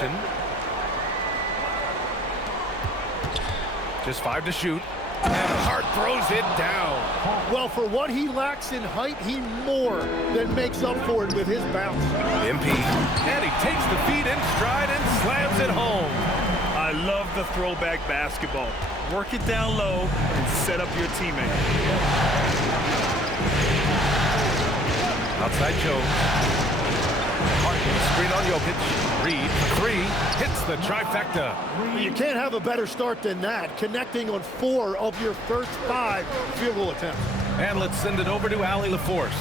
possession. Just 5 to shoot. And Hart throws it down. Well, for what he lacks in height, he more than makes up for it with his bounce. MP. And he takes the feed in stride and slams it home. I love the throwback basketball. Work it down low and set up your teammate. Outside Jones. Hart with a screen on Jokic. Reed, 3, hits the trifecta. You can't have a better start than that, connecting on 4 of your first 5 field goal attempts. And let's send it over to Allie LaForce.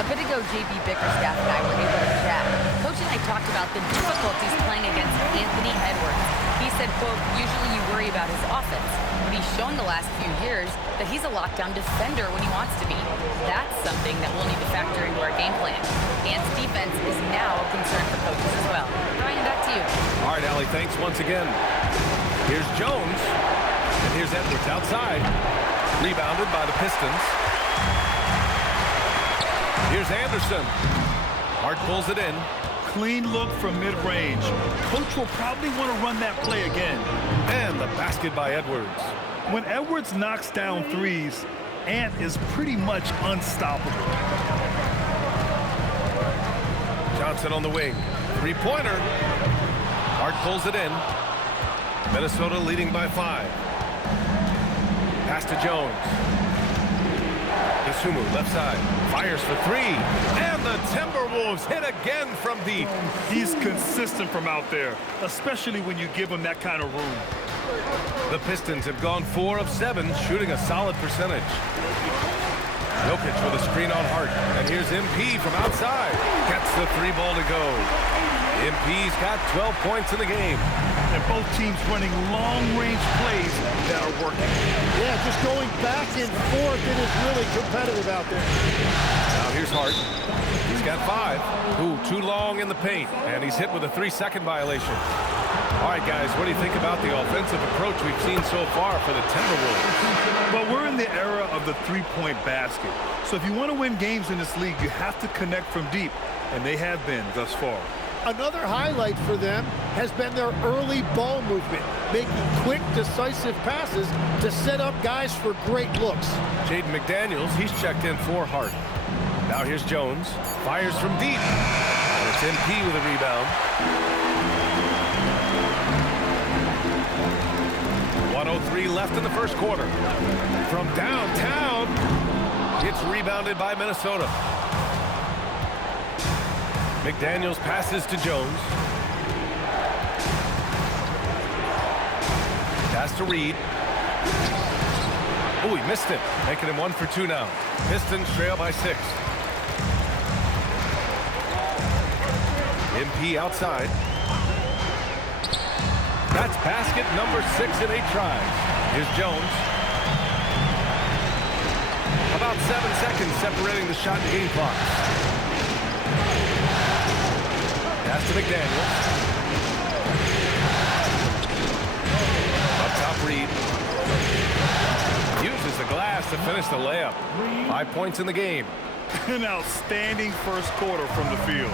A bit ago, JB Bickerstaff and I were able to chat. Coach and I talked about the difficulties playing against Anthony Edwards. He said, quote, usually you worry about his offense, but he's shown the last few years that he's a lockdown defender when he wants to be. That's something that we'll need to factor into our game plan. Ant's defense is now a concern for coaches as well. Ryan, back to you. All right, Allie, thanks once again. Here's Jones, and here's Edwards outside. Rebounded by the Pistons. Here's Anderson. Hart pulls it in. Clean look from mid-range. Coach will probably want to run that play again. And the basket by Edwards. When Edwards knocks down threes, Ant is pretty much unstoppable. Johnson on the wing. Three-pointer. Hart pulls it in. Minnesota leading by 5. Pass to Jones. Isumu, left side, fires for 3, and the Timberwolves hit again from deep. He's consistent from out there, especially when you give him that kind of room. The Pistons have gone 4 of 7, shooting a solid percentage. Jokic with a screen on Hart, and here's MP from outside. Gets the 3 ball to go. MP's got 12 points in the game. And both teams running long-range plays that are working. Yeah, just going back and forth, it is really competitive out there. Now here's Hart. He's got 5. Ooh, too long in the paint, and he's hit with a 3-second violation. All right, guys, what do you think about the offensive approach we've seen so far for the Timberwolves? Well, we're in the era of the three-point basket. So if you want to win games in this league, you have to connect from deep, and they have been thus far. Another highlight for them has been their early ball movement, making quick, decisive passes to set up guys for great looks. Jaden McDaniels, he's checked in for Hart. Now here's Jones, fires from deep. And it's MP with a rebound. 1:03 left in the first quarter. From downtown, it's rebounded by Minnesota. McDaniels passes to Jones. Pass to Reed. Oh, he missed it, making him 1 for 2 now. Pistons trail by 6. MP outside. That's basket number 6 in 8 tries. Here's Jones. About 7 seconds separating the shot and game clock. Pass to McDaniels. Up top, Reed. Uses the glass to finish the layup. 5 points in the game. An outstanding first quarter from the field.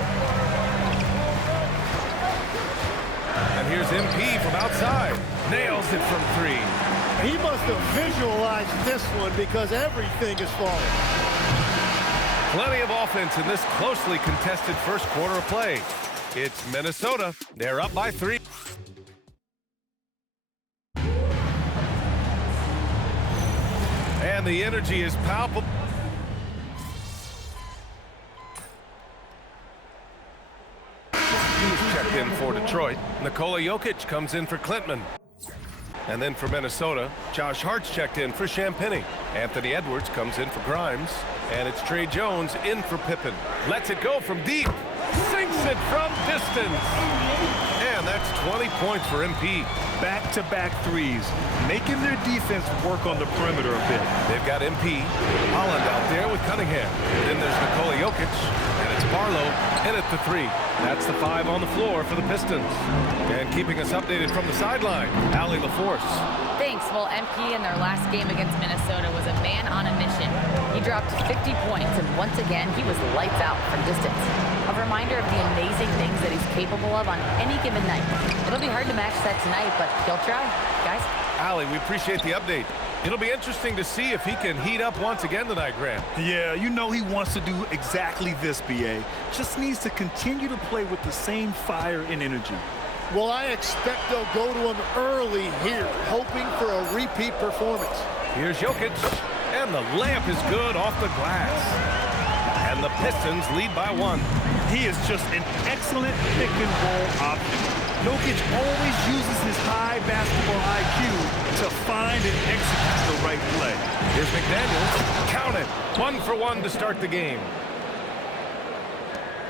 And here's MP from outside. Nails it from 3. He must have visualized this one because everything is falling. Plenty of offense in this closely contested first quarter of play. It's Minnesota. They're up by 3. And the energy is palpable. He's checked in for Detroit. Nikola Jokic comes in for Klintman. And then for Minnesota, Josh Hart's checked in for Champagnie. Anthony Edwards comes in for Grimes. And it's Trey Jones in for Pippen. Lets it go from deep. Sinks it from distance. And that's 20 points for MP. Back-to-back threes, making their defense work on the perimeter a bit. They've got MP, Holland out there with Cunningham. Then there's Nikola Jokic, and it's Barlow in at the 3. That's the 5 on the floor for the Pistons. And keeping us updated from the sideline, Allie LaForce. Thanks. Thanks. Well, MP in their last game against Minnesota was a man on a mission. He dropped 50 points, and once again, he was lights out from distance. A reminder of the amazing things that he's capable of on any given night. It'll be hard to match that tonight, but he'll try. Guys? Allie, we appreciate the update. It'll be interesting to see if he can heat up once again tonight, Grant. Yeah, you know he wants to do exactly this, B.A. Just needs to continue to play with the same fire and energy. Well, I expect they'll go to him early here, hoping for a repeat performance. Here's Jokic, and the layup is good off the glass. And the Pistons lead by 1. He is just an excellent pick-and-roll option. Jokic always uses his high basketball IQ to find and execute the right play. Here's McDaniels. Count it. 1 for 1 to start the game.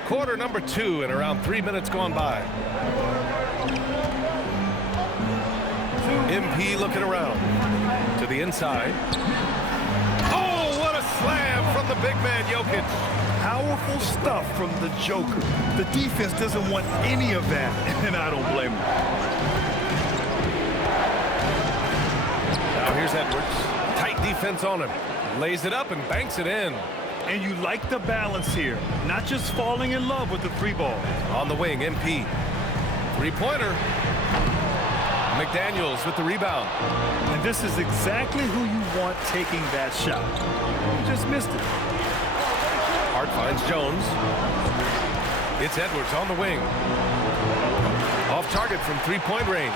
Quarter number 2 and around 3 minutes gone by. MP looking around. To the inside. Oh, what a slam from the big man, Jokic. Powerful stuff from the Joker. The defense doesn't want any of that, and I don't blame them. Now here's Edwards. Tight defense on him. Lays it up and banks it in. And you like the balance here, not just falling in love with the 3-ball. On the wing, MP. 3-pointer. McDaniels with the rebound. And this is exactly who you want taking that shot. You just missed it. Hart finds Jones. It's Edwards on the wing. Off target from 3-point range.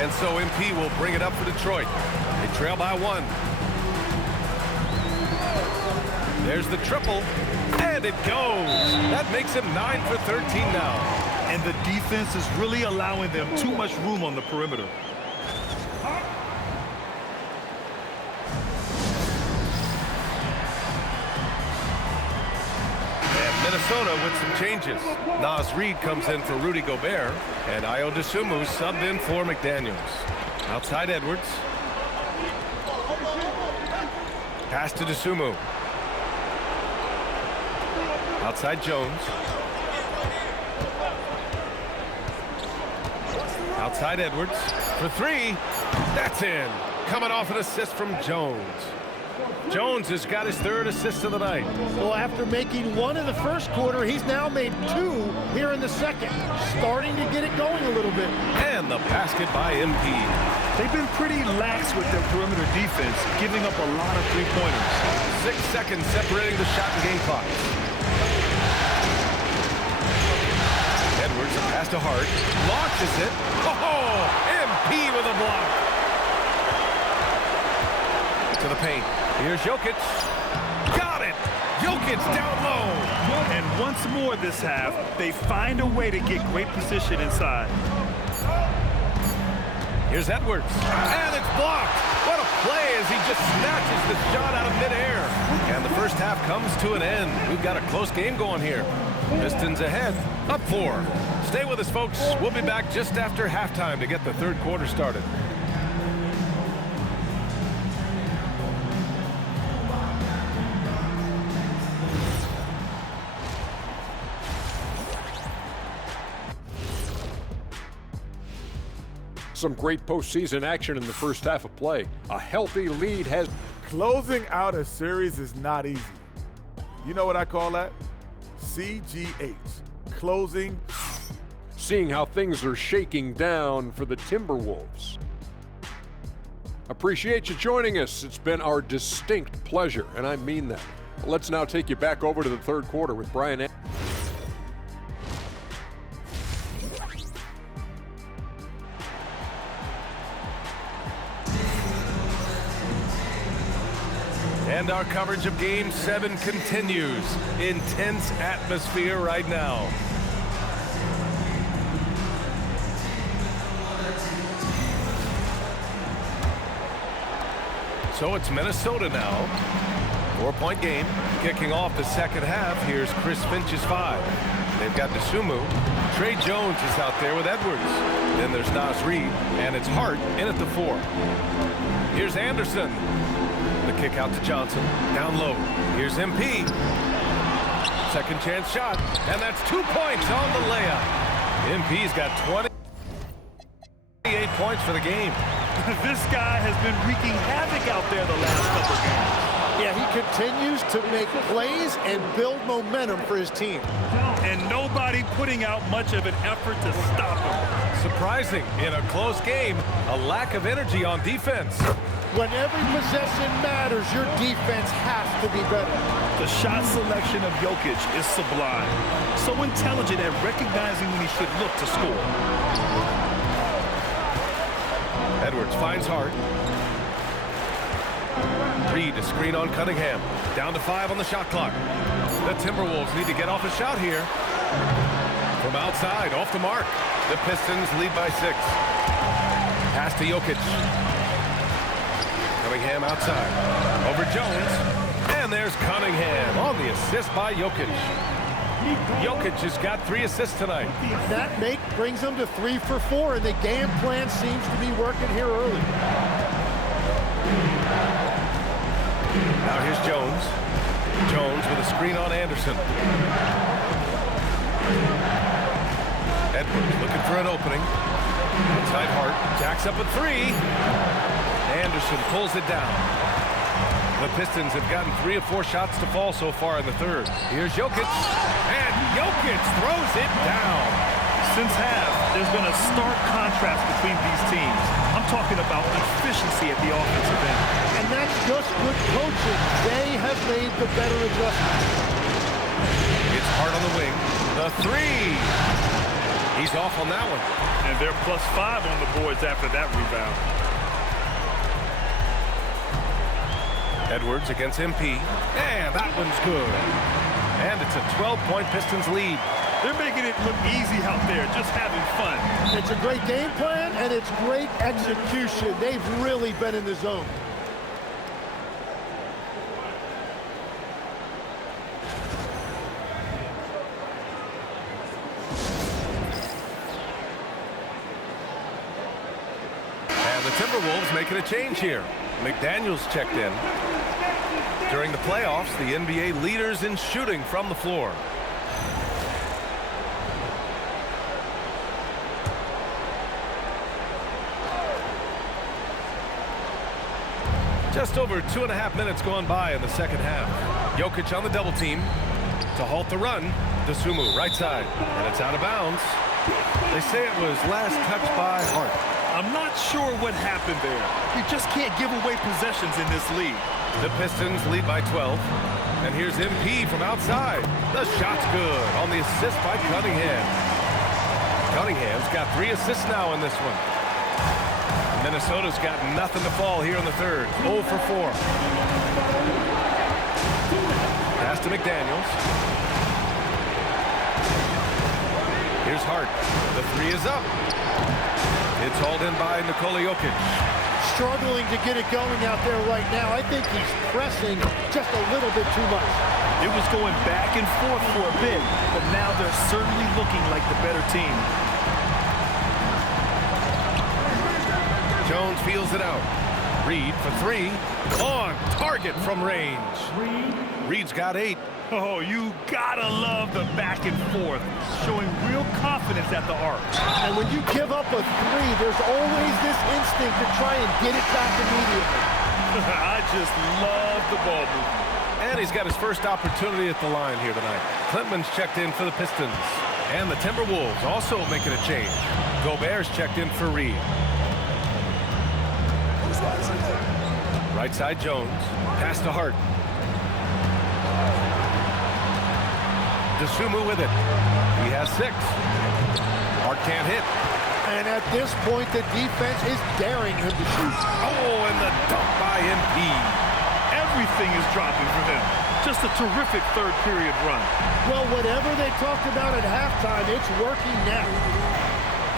And so MP will bring it up for Detroit. They trail by 1. There's the triple. And it goes. That makes him 9 for 13 now. And the defense is really allowing them too much room on the perimeter. Minnesota with some changes. Naz Reid comes in for Rudy Gobert, and Ayo Dosunmu subbed in for McDaniels. Outside Edwards. Pass to Dosunmu. Outside Jones. Outside Edwards for 3. That's in. Coming off an assist from Jones. Jones has got his 3rd assist of the night. Well, after making 1 in the first quarter, he's now made 2 here in the second. Starting to get it going a little bit. And the basket by MP. They've been pretty lax with their perimeter defense, giving up a lot of 3-pointers. 6 seconds separating the shot and game clock. Edwards, a pass to Hart. Launches it. Oh, MP with a block. To the paint. Here's Jokic. Got it! Jokic down low. And once more this half, they find a way to get great position inside. Here's Edwards. And it's blocked. What a play as he just snatches the shot out of midair. And the first half comes to an end. We've got a close game going here. Pistons ahead, up 4. Stay with us, folks. We'll be back just after halftime to get the 3rd quarter started. Some great postseason action in the first half of play. A healthy lead has... Closing out a series is not easy. You know what I call that? CGH. Closing. Seeing how things are shaking down for the Timberwolves. Appreciate you joining us. It's been our distinct pleasure, and I mean that. Let's now take you back over to the 3rd quarter with Brian. And our coverage of Game 7 continues. Intense atmosphere right now. So it's Minnesota now. 4-point game. Kicking off the second half, here's Chris Finch's 5. They've got Dosunmu. Trey Jones is out there with Edwards. Then there's Naz Reid, and it's Hart in at the 4. Here's Anderson. The kick out to Johnson. Down low. Here's MP. Second chance shot. And that's 2 points on the layup. MP's got 28 8 points for the game. This guy has been wreaking havoc out there the last couple games. Yeah, he continues to make plays and build momentum for his team. And nobody putting out much of an effort to stop him. Surprising, in a close game, a lack of energy on defense. When every possession matters, your defense has to be better. The shot selection of Jokic is sublime. So intelligent at recognizing when he should look to score. Edwards finds Hart. Reed to screen on Cunningham. Down to 5 on the shot clock. The Timberwolves need to get off a shot here. From outside, off the mark. The Pistons lead by 6. Pass to Jokic. Cunningham outside. Over Jones. And there's Cunningham on the assist by Jokic. Jokic has got 3 assists tonight. That make brings them to 3 for 4, and the game plan seems to be working here early. Now here's Jones. Jones with a screen on Anderson. Edwards looking for an opening. Inside Hart. Jacks up a 3. Anderson pulls it down. The Pistons have gotten 3 of 4 shots to fall so far in the third. Here's Jokic. And Jokic throws it down. Since half, there's been a stark contrast between these teams. I'm talking about efficiency at the offensive end. And that's just good coaching. They have made the better adjustments. It's Hart on the wing. The 3. He's off on that one. And they're +5 on the boards after that rebound. Edwards against MP. And that one's good. And it's a 12-point Pistons lead. They're making it look easy out there, just having fun. It's a great game plan, and it's great execution. They've really been in the zone. And the Timberwolves making a change here. McDaniels checked in. During the playoffs, the NBA leaders in shooting from the floor. Just over 2.5 minutes gone by in the second half. Jokic on the double team to halt the run. Dosunmu right side, and it's out of bounds. They say it was last touched by Hart. I'm not sure what happened there. You just can't give away possessions in this league. The Pistons lead by 12. And here's MP from outside. The shot's good on the assist by Cunningham. Cunningham's got 3 assists now in this one. Minnesota's got nothing to fall here in the third. 0 for 4. Pass to McDaniels. Here's Hart. The 3 is up. It's hauled in by Nikola Jokic. Struggling to get it going out there right now. I think he's pressing just a little bit too much. It was going back and forth for a bit, but now they're certainly looking like the better team. Jones feels it out. Reed for 3. On target from range. Reed's got 8. Oh, you gotta love the back and forth, showing real confidence at the arc. And when you give up a 3, there's always this instinct to try and get it back immediately. I just love the ball movement. And he's got his first opportunity at the line here tonight. Klintman's checked in for the Pistons. And the Timberwolves also making a change. Gobert's checked in for Reed. Right side Jones. Pass to Hart. Dosunmu with it. He has 6. Hart can't hit. And at this point, the defense is daring him to shoot. Oh, and the dunk by MP. Everything is dropping for them. Just a terrific third period run. Well, whatever they talked about at halftime, it's working now.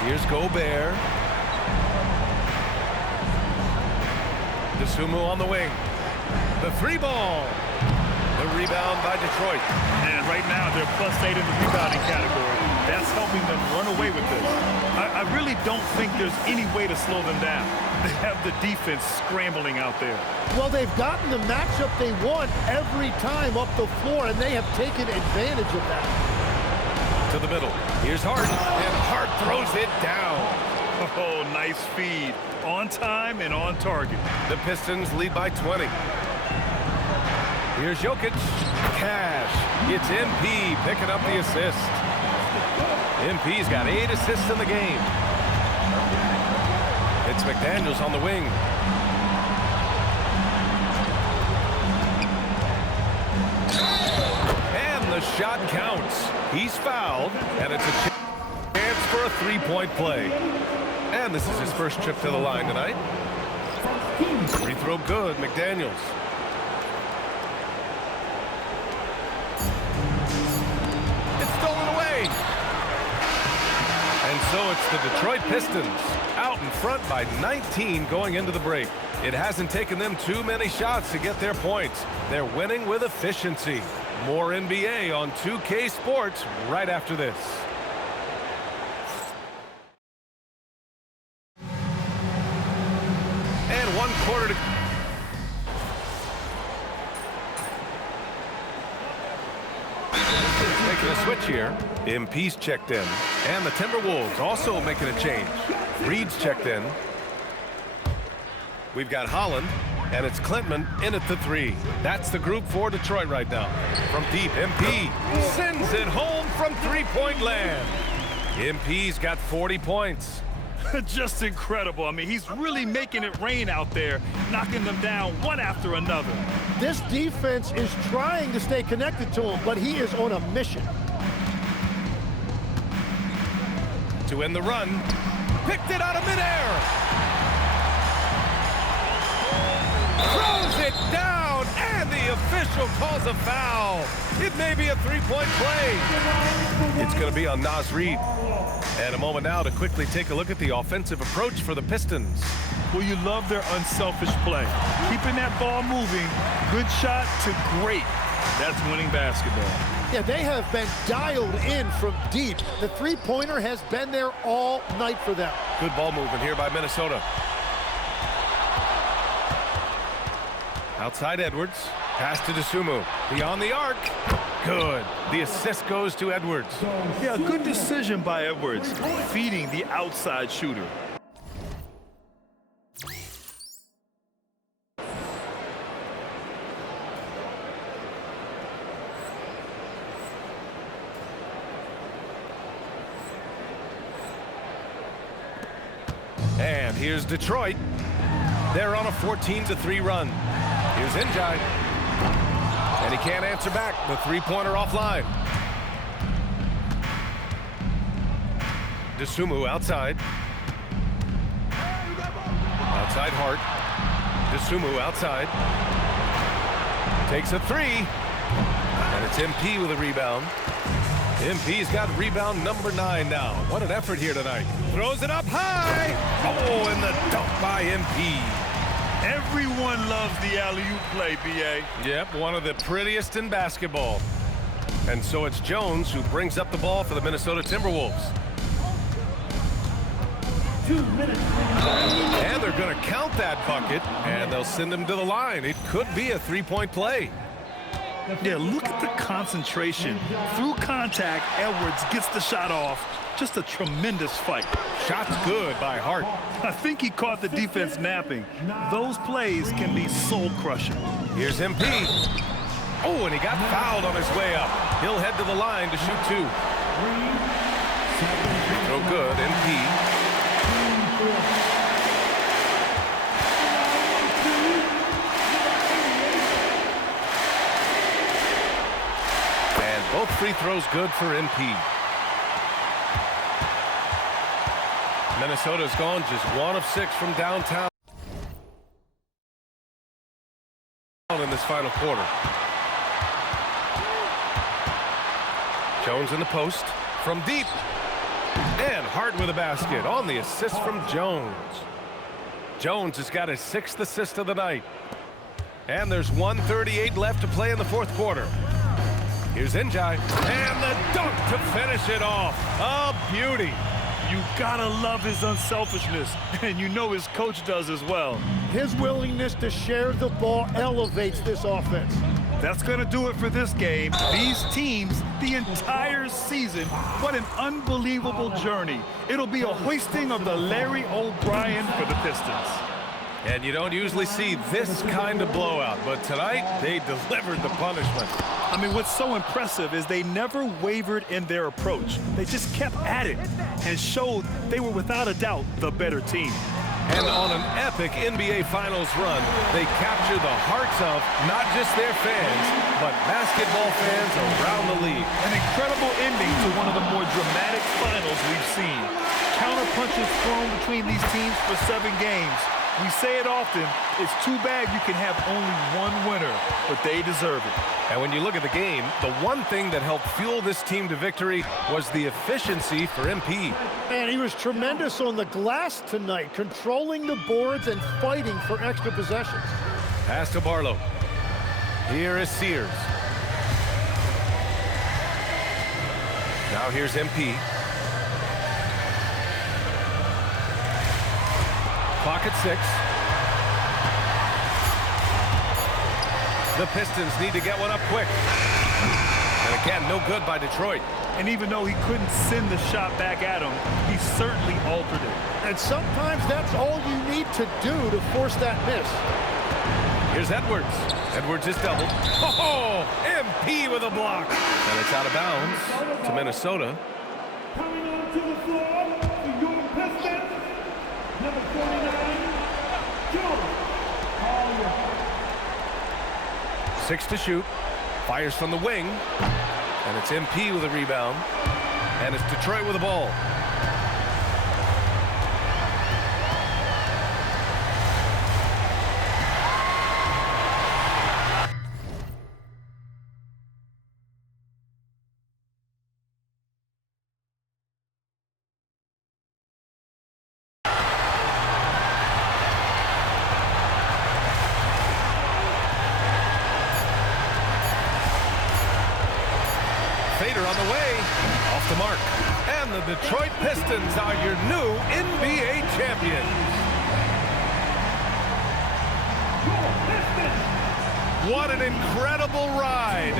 Here's Gobert. Dosunmu on the wing. The 3 ball. The rebound by Detroit. And right now, they're +8 in the rebounding category. That's helping them run away with this. I really don't think there's any way to slow them down. They have the defense scrambling out there. Well, they've gotten the matchup they want every time up the floor, and they have taken advantage of that. To the middle. Here's Hart. And Hart throws it down. Oh, nice feed. On time and on target. The Pistons lead by 20. Here's Jokic. Cash. It's MP picking up the assist. MP's got 8 assists in the game. It's McDaniels on the wing. And the shot counts. He's fouled, and it's a chance for a three-point play. And this is his first trip to the line tonight. Free throw good, McDaniels. It's stolen away. And so it's the Detroit Pistons out in front by 19 going into the break. It hasn't taken them too many shots to get their points. They're winning with efficiency. More NBA on 2K Sports right after this. And 1 quarter to... Making a switch here. MP's checked in. And the Timberwolves also making a change. Reed's checked in. We've got Holland, and it's Klintman in at the 3. That's the group for Detroit right now. From deep, MP sends it home from three-point land. MP's got 40 points. Just incredible. I mean, he's really making it rain out there, knocking them down one after another. This defense is trying to stay connected to him, but he is on a mission. To end the run, picked it out of midair. Throws it down, and the official calls a foul. It may be a three-point play. It's going to be on Naz Reid. And a moment now to quickly take a look at the offensive approach for the Pistons. Well, you love their unselfish play. Keeping that ball moving, good shot to great. That's winning basketball. Yeah, they have been dialed in from deep. The three-pointer has been there all night for them. Good ball movement here by Minnesota. Outside Edwards. Pass to Dosunmu. Beyond the arc. Good. The assist goes to Edwards. Yeah, good decision by Edwards, feeding the outside shooter. And here's Detroit. They're on a 14-3 run. Here's Njai. And he can't answer back. The three-pointer offline. Dosunmu outside. Outside Hart. Dosunmu outside. Takes a 3. And it's MP with a rebound. MP's got rebound number 9 now. What an effort here tonight. Throws it up high. Oh, and the dunk by MP. Everyone loves the alley-oop play, B.A. Yep, one of the prettiest in basketball. And so it's Jones who brings up the ball for the Minnesota Timberwolves. 2 minutes. And they're going to count that bucket, and they'll send him to the line. It could be a three-point play. Yeah, look at the concentration. Through contact, Edwards gets the shot off. Just a tremendous fight. Shot's good by Hart. I think he caught the defense napping. Those plays can be soul-crushing. Here's MP. Oh, and he got fouled on his way up. He'll head to the line to shoot 2. Throw good, MP. And both free throws good for MP. Minnesota's gone just 1 of 6 from downtown in this final quarter. Jones in the post from deep. And Hart with a basket on the assist from Jones. Jones has got his 6th assist of the night. And there's 1:38 left to play in the 4th quarter. Here's Njai. And the dunk to finish it off. A beauty. You gotta love his unselfishness, and you know his coach does as well. His willingness to share the ball elevates this offense. That's going to do it for this game. These teams, the entire season, what an unbelievable journey. It'll be a hoisting of the Larry O'Brien for the Pistons. And you don't usually see this kind of blowout, but tonight they delivered the punishment. I mean, what's so impressive is they never wavered in their approach. They just kept at it and showed they were without a doubt the better team. And on an epic NBA Finals run, they capture the hearts of not just their fans, but basketball fans around the league. An incredible ending to one of the more dramatic finals we've seen. Counterpunches thrown between these teams for 7 games. We say it often, it's too bad you can have only one winner, but they deserve it. And when you look at the game, the one thing that helped fuel this team to victory was the efficiency for MP. Man, he was tremendous on the glass tonight, controlling the boards and fighting for extra possessions. Pass to Barlow. Here is Sears. Now here's MP. Clock at 6. The Pistons need to get one up quick. And again, no good by Detroit. And even though he couldn't send the shot back at him, he certainly altered it. And sometimes that's all you need to do to force that miss. Here's Edwards. Edwards is doubled. Oh, MP with a block. And it's out of bounds to Minnesota. Coming onto the floor for your Pistons, number 49, Joe Collier. 6 to shoot. Fires from the wing. And it's MP with a rebound. And it's Detroit with the ball. Fader on the way, off the mark. And the Detroit Pistons are your new NBA champions. What an incredible ride.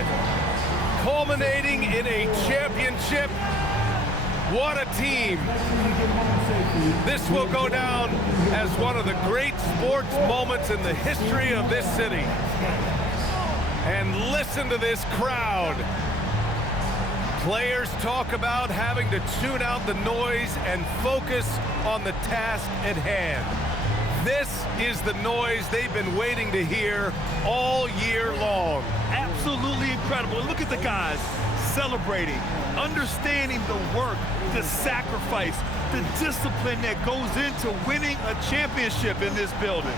Culminating in a championship. What a team. This will go down as one of the great sports moments in the history of this city. And listen to this crowd. Players talk about having to tune out the noise and focus on the task at hand. This is the noise they've been waiting to hear all year long. Absolutely incredible. Look at the guys celebrating, understanding the work, the sacrifice, the discipline that goes into winning a championship in this building.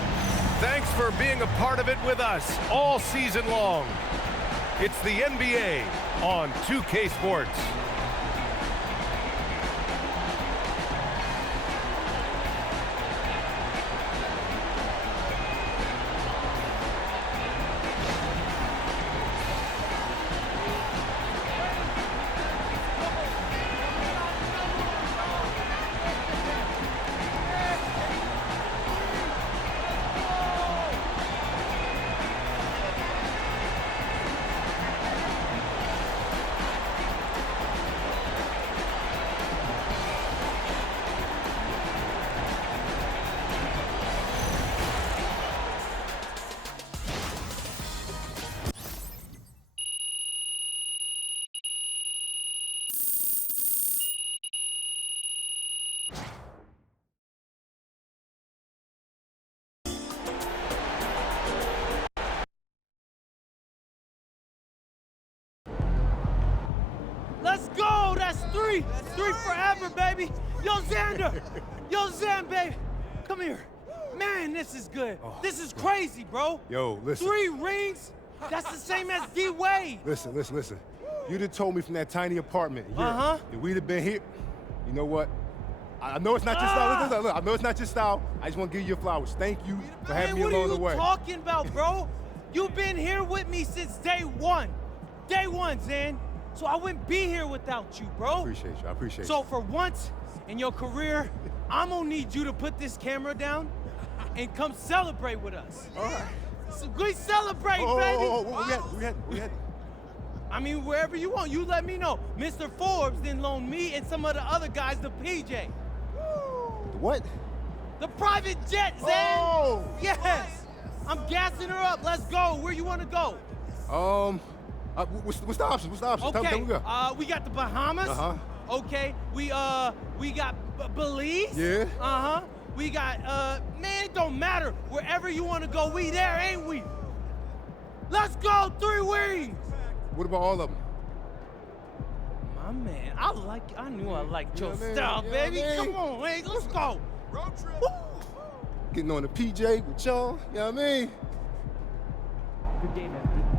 Thanks for being a part of it with us all season long. It's the NBA on 2K Sports. Let's go! That's 3! 3 forever, baby! Yo, Xander! Yo, Zan, baby! Come here. Man, this is good. This is crazy, bro. Yo, listen. 3 rings? That's the same as D-Wade. Listen. You'd have told me from that tiny apartment. If we'd have been here, you know what? I know it's not your style. Look, I know it's not your style. I just want to give you your flowers. Thank you for having me along the way. What are you talking about, bro? You've been here with me since day one. Day one, Zan. So I wouldn't be here without you, bro. I appreciate you. So for once in your career, I'm gonna need you to put this camera down and come celebrate with us. All right. We celebrate, baby. Where we had? I mean, wherever you want. You let me know. Mr. Forbes then loaned me and some of the other guys the PJ. The what? The private jet, Zan. Oh! Yes. I'm gassing her up. Let's go. Where you want to go? What's the options? What's the options? Tell me Okay. where we go. We got the Bahamas. Okay. We got Belize. Yeah. We got man, it don't matter. Wherever you want to go, we there, ain't we? Let's go, 3 wings. What about all of them? My man, I knew I liked your Yeah, man. style, Yeah, baby. man. Come on, hey, let's go. Road trip. Getting on the PJ with y'all, you know what I mean? Good game, man.